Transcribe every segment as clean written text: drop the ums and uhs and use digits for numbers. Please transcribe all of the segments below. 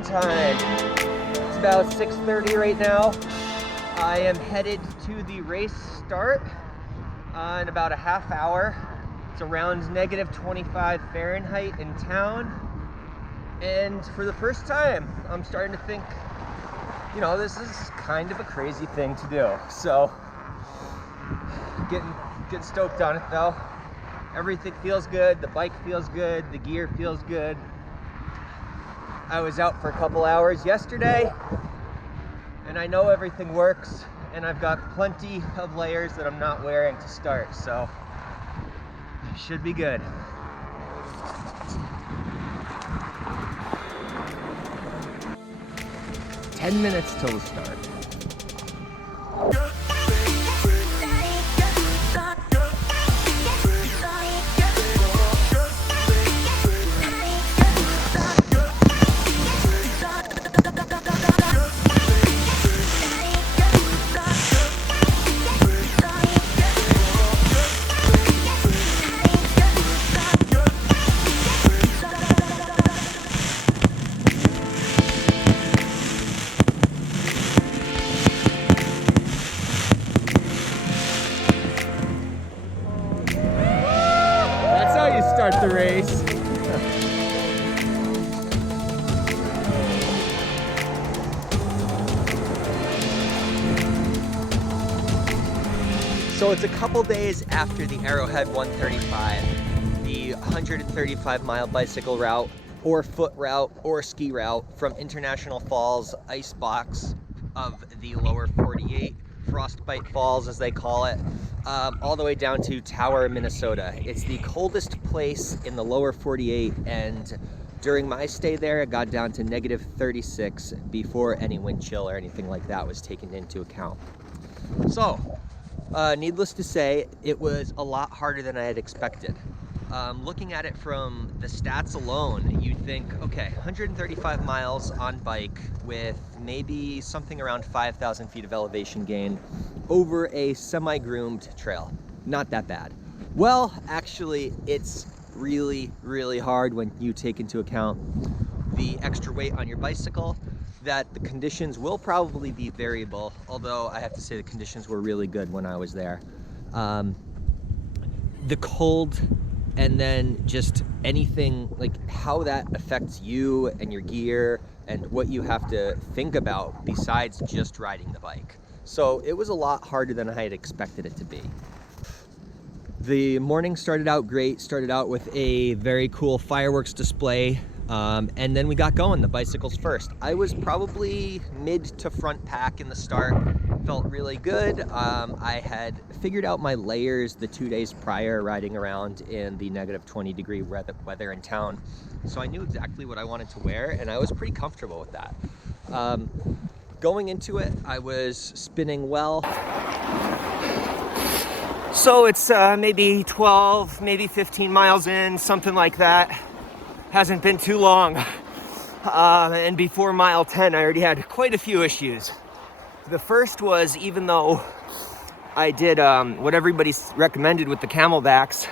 Morning time. It's about 6:30 right now. I am headed to the race start in about a half hour. It's around -25 Fahrenheit in town. And for the first time, I'm starting to think, you know, this is kind of a crazy thing to do. So, getting stoked on it though. Everything feels good, the bike feels good, the gear feels good. I was out for a couple hours yesterday, and I know everything works, and I've got plenty of layers that I'm not wearing to start, so should be good. "10 minutes till the start." Start the race. So it's a couple days after the Arrowhead 135, the 135-mile bicycle route or foot route or ski route from International Falls ice box of the lower 48, Frostbite Falls as they call it, all the way down to Tower, Minnesota. It's the coldest place in the lower 48, and during my stay there, it got down to -36 before any wind chill or anything like that was taken into account. So, needless to say, it was a lot harder than I had expected. Looking at it from the stats alone, you think, okay, 135 miles on bike with maybe something around 5,000 feet of elevation gain over a semi-groomed trail. Not that bad. Well, actually, it's really, really hard when you take into account the extra weight on your bicycle, that the conditions will probably be variable, although I have to say the conditions were really good when I was there. The cold, and then just anything, like how that affects you and your gear and what you have to think about besides just riding the bike. So it was a lot harder than I had expected it to be. The morning started out great, started out with a very cool fireworks display, and then we got going, the bicycles first. I was probably mid to front pack in the start, felt really good. I had figured out my layers the 2 days prior riding around in the -20-degree weather in town. So I knew exactly what I wanted to wear, and I was pretty comfortable with that. Going into it, I was spinning well. So it's maybe 12, maybe 15 miles in, something like that. Hasn't been too long. And before mile 10, I already had quite a few issues. The first was, even though I did what everybody recommended with the camelbacks,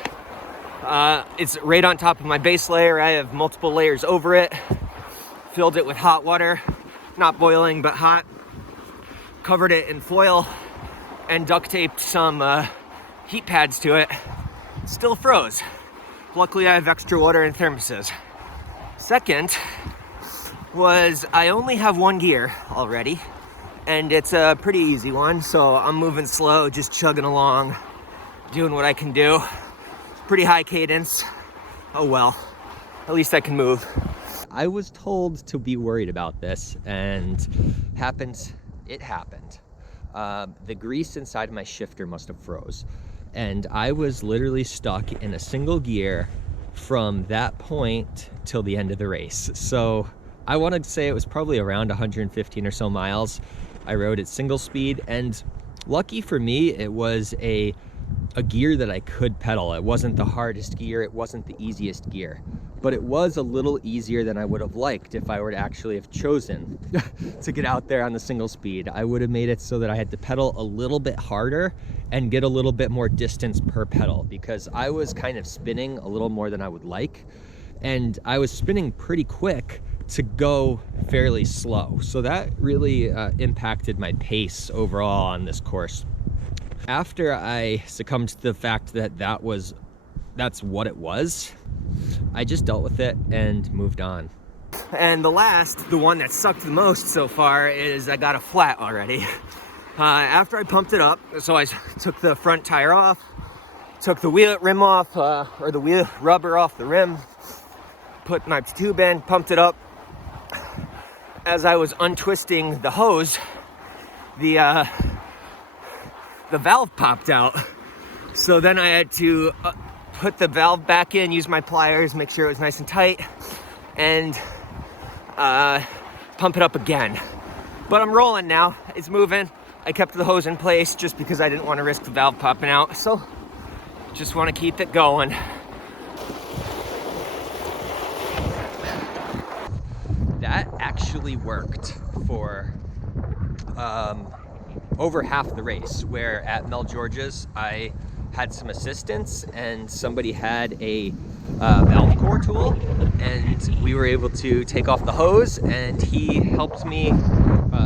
it's right on top of my base layer. I have multiple layers over it. Filled it with hot water, not boiling, but hot. Covered it in foil and duct taped some heat pads to it. Still froze. Luckily, I have extra water in thermoses. Second was I only have one gear already, and it's a pretty easy one, so I'm moving slow, just chugging along, doing what I can do. Pretty high cadence. Oh well, at least I can move. I was told to be worried about this, and it happened. The grease inside my shifter must have froze, and I was literally stuck in a single gear from that point till the end of the race. So I want to say it was probably around 115 or so miles. I rode at single speed, and lucky for me, it was a gear that I could pedal. It wasn't the hardest gear, it wasn't the easiest gear, but it was a little easier than I would have liked if I were to actually have chosen to get out there on the single speed. I would have made it so that I had to pedal a little bit harder and get a little bit more distance per pedal, because I was kind of spinning a little more than I would like, and I was spinning pretty quick, to go fairly slow. So that really impacted my pace overall on this course. After I succumbed to the fact that that's what it was, I just dealt with it and moved on. And the one that sucked the most so far, is I got a flat already. After I pumped it up, so I took the front tire off, took the wheel rim off, or the wheel rubber off the rim, put my tube in, pumped it up. As I was untwisting the hose, the valve popped out. So then I had to put the valve back in, use my pliers, make sure it was nice and tight, and pump it up again. But I'm rolling now, it's moving. I kept the hose in place just because I didn't want to risk the valve popping out. So just want to keep it going. That actually worked for over half the race, where at Mel George's I had some assistance and somebody had a valve core tool, and we were able to take off the hose, and he helped me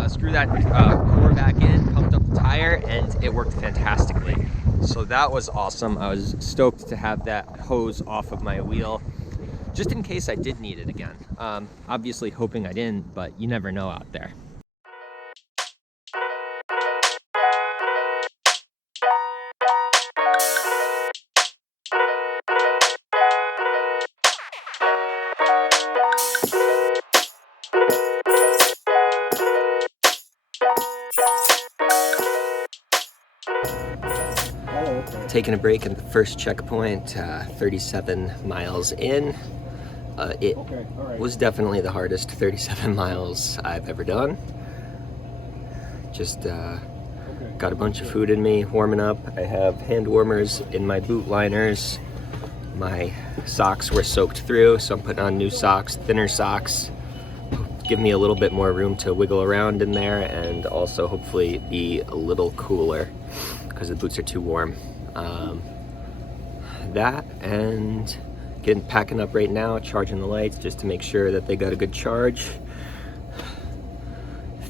screw that core back in, pumped up the tire, and it worked fantastically. So that was awesome. I was stoked to have that hose off of my wheel, just in case I did need it again. Obviously hoping I didn't, but you never know out there. Taking a break at the first checkpoint, 37 miles in. It was definitely the hardest 37 miles I've ever done. Just got a bunch of food in me, warming up. I have hand warmers in my boot liners. My socks were soaked through, so I'm putting on new socks, thinner socks. Give me a little bit more room to wiggle around in there, and also hopefully be a little cooler because the boots are too warm. That and packing up right now, charging the lights just to make sure that they got a good charge.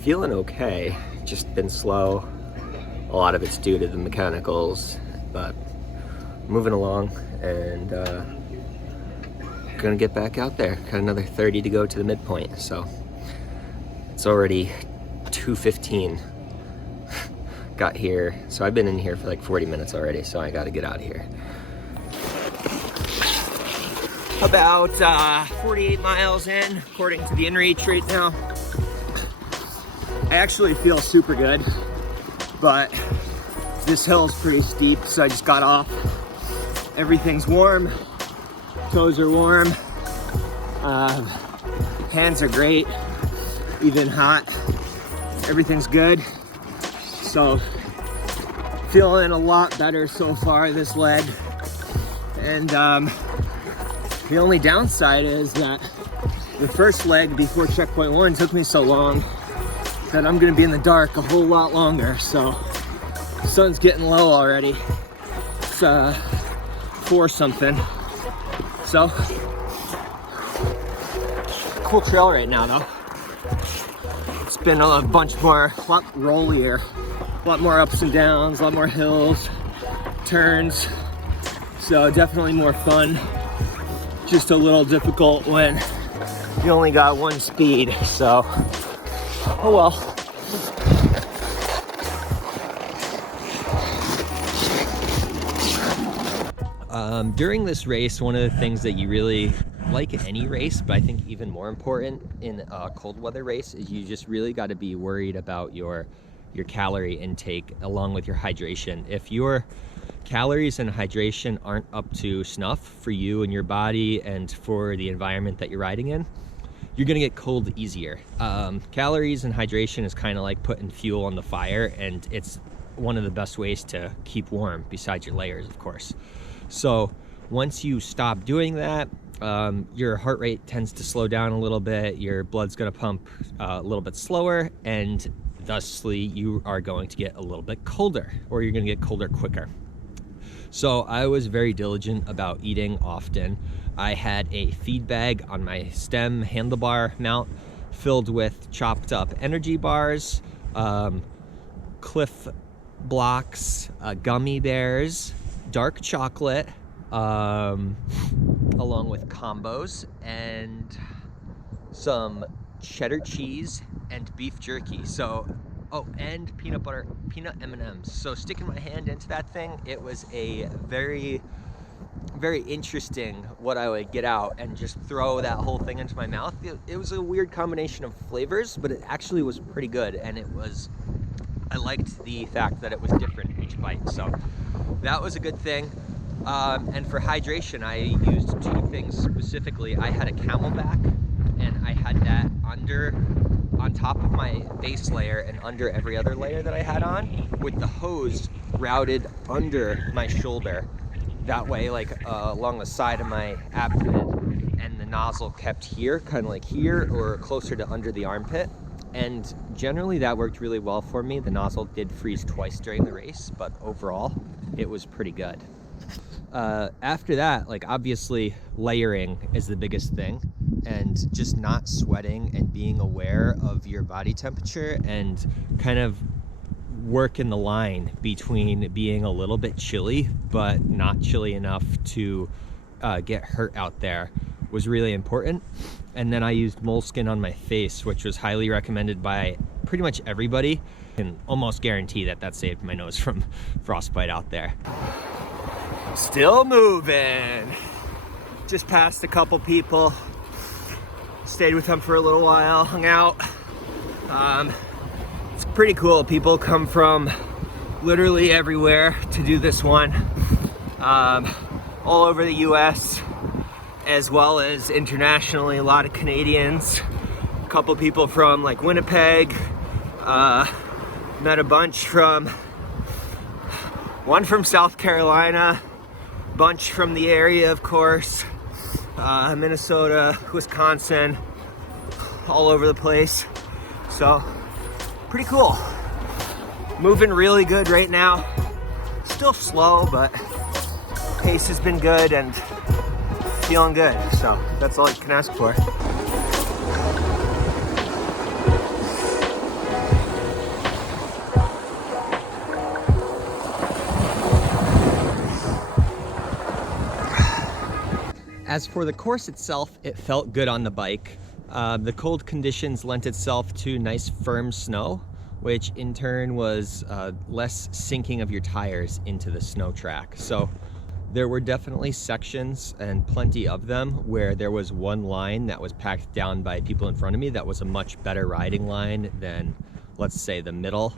Feeling okay, just been slow. A lot of it's due to the mechanicals, but moving along, and gonna get back out there. Got another 30 to go to the midpoint, so it's already 2:15. Got here, so I've been in here for like 40 minutes already, so I gotta get out of here. About 48 miles in, according to the inReach right now. I actually feel super good, but this hill's pretty steep, so I just got off. Everything's warm, toes are warm, hands are great, even hot. Everything's good. So feeling a lot better so far this leg. And the only downside is that the first leg before checkpoint 1 took me so long that I'm gonna be in the dark a whole lot longer. So the sun's getting low already. It's 4 something. So cool trail right now though. It's been a lot rollier, a lot more ups and downs, a lot more hills, turns. So definitely more fun. Just a little difficult when you only got one speed, so oh well. During this race, one of the things that you really like in any race, but I think even more important in a cold weather race, is you just really got to be worried about your calorie intake along with your hydration. If your calories and hydration aren't up to snuff for you and your body and for the environment that you're riding in, you're gonna get cold easier. Calories and hydration is kind of like putting fuel on the fire, and it's one of the best ways to keep warm, besides your layers, of course. So once you stop doing that, your heart rate tends to slow down a little bit, your blood's gonna pump a little bit slower, and thusly you are going to get a little bit colder, or you're gonna get colder quicker. So I was very diligent about eating often. I had a feed bag on my stem handlebar mount filled with chopped up energy bars, Cliff blocks, gummy bears, dark chocolate, along with combos, and some cheddar cheese and beef jerky. So, oh, and peanut M&Ms. So sticking my hand into that thing, it was a very interesting what I would get out and just throw that whole thing into my mouth. It was a weird combination of flavors, but it actually was pretty good, and I liked the fact that it was different each bite. So that was a good thing. And for hydration, I used two things specifically. I had a Camelback, and I had that on top of my base layer and under every other layer that I had on, with the hose routed under my shoulder. That way, like along the side of my abdomen, and the nozzle kept here, kind of like here, or closer to under the armpit. And generally that worked really well for me. The nozzle did freeze twice during the race, but overall it was pretty good. After that, like obviously layering is the biggest thing, and just not sweating and being aware of your body temperature and kind of working the line between being a little bit chilly but not chilly enough to get hurt out there was really important. And then I used moleskin on my face, which was highly recommended by pretty much everybody. I can almost guarantee that that saved my nose from frostbite out there. Still moving. Just passed a couple people. Stayed with them for a little while, hung out. It's pretty cool. People come from literally everywhere to do this one. All over the US, as well as internationally. A lot of Canadians, a couple people from like Winnipeg, met a bunch from, one from South Carolina, bunch from the area, of course, Minnesota, Wisconsin, all over the place. So pretty cool. Moving really good right now. Still slow, but pace has been good and feeling good. So that's all I can ask for. As for the course itself, it felt good on the bike. The cold conditions lent itself to nice firm snow, which in turn was less sinking of your tires into the snow track. So there were definitely sections, and plenty of them, where there was one line that was packed down by people in front of me that was a much better riding line than, let's say, the middle.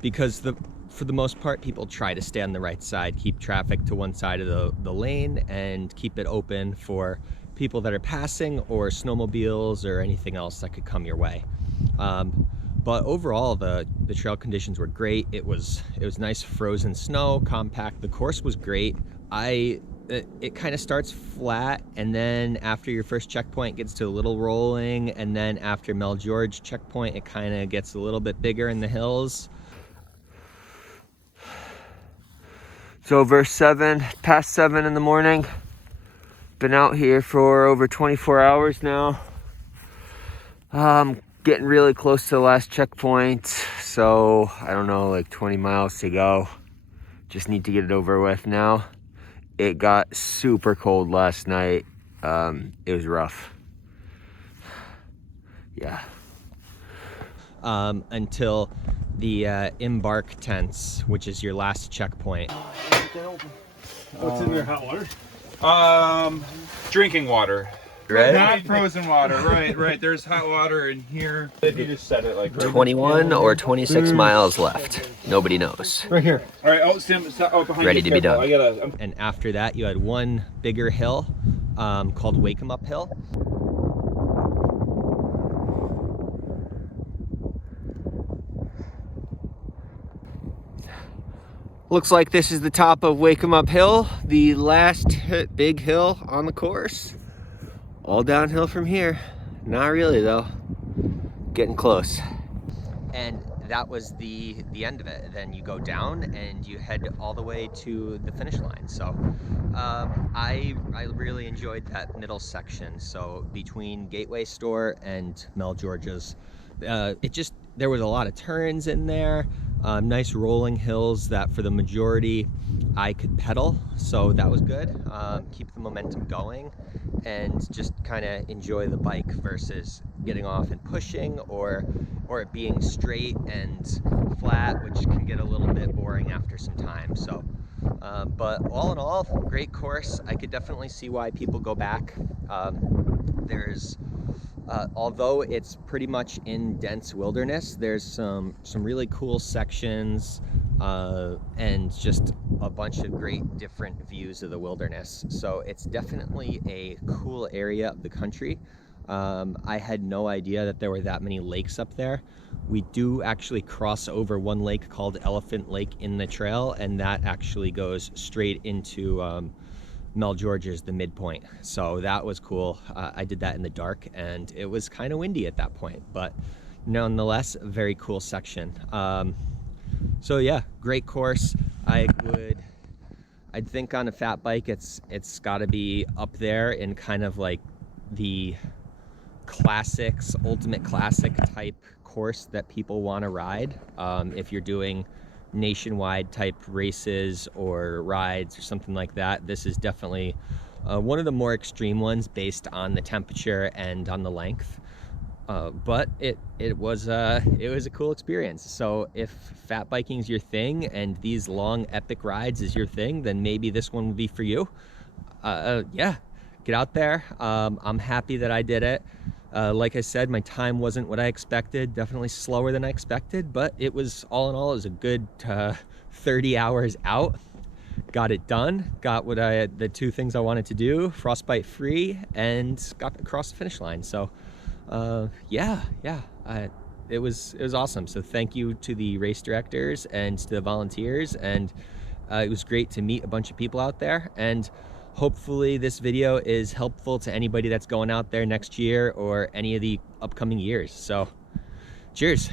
Because for the most part, people try to stay on the right side, keep traffic to one side of the lane, and keep it open for people that are passing or snowmobiles or anything else that could come your way. But overall, the trail conditions were great. It was nice frozen snow, compact. The course was great. It kind of starts flat, and then after your first checkpoint, it gets to a little rolling, and then after Mel George checkpoint, it kind of gets a little bit bigger in the hills. It's over past 7 in the morning. Been out here for over 24 hours now. Getting really close to the last checkpoint, so I don't know, like 20 miles to go. Just need to get it over with now. It got super cold last night. It was rough. Yeah. Until the embark tents, which is your last checkpoint. What's in their hot water? Drinking water. Right? Not frozen water, right. There's hot water in here. If you just set it like right 21 or 26 miles left. Nobody knows. right here. All right, Sam, behind Ready you, to be careful. done. And after that, you had one bigger hill called Wake 'em Up Hill. Looks like this is the top of Wake 'em Up Hill, the last big hill on the course. All downhill from here. Not really though. Getting close. And that was the end of it. Then you go down and you head all the way to the finish line. So I really enjoyed that middle section. So between Gateway Store and Mel George's, there was a lot of turns in there, nice rolling hills that for the majority I could pedal, so that was good. Keep the momentum going and just kind of enjoy the bike versus getting off and pushing, or it being straight and flat, which can get a little bit boring after some time. So but all in all, great course. I could definitely see why people go back. Although it's pretty much in dense wilderness, there's some really cool sections and just a bunch of great different views of the wilderness. So it's definitely a cool area of the country. I had no idea that there were that many lakes up there. We do actually cross over one lake called Elephant Lake in the trail, and that actually goes straight into Mel George's, the midpoint. So that was cool. I did that in the dark and it was kind of windy at that point, but nonetheless, a very cool section. So yeah, great course. I'd think on a fat bike, it's got to be up there in kind of like the classics, ultimate classic type course that people want to ride. If you're doing nationwide type races or rides or something like that, this is definitely one of the more extreme ones based on the temperature and on the length. But it was a cool experience. So if fat biking is your thing and these long epic rides is your thing, then maybe this one would be for you. Yeah, get out there. I'm happy that I did it. Like I said, my time wasn't what I expected, definitely slower than I expected, but it was, all in all, it was a good 30 hours out. Got it done, got the two things I wanted to do, frostbite free, and got across the finish line. So yeah, it was awesome. So thank you to the race directors and to the volunteers, and it was great to meet a bunch of people out there, and hopefully this video is helpful to anybody that's going out there next year or any of the upcoming years. So cheers.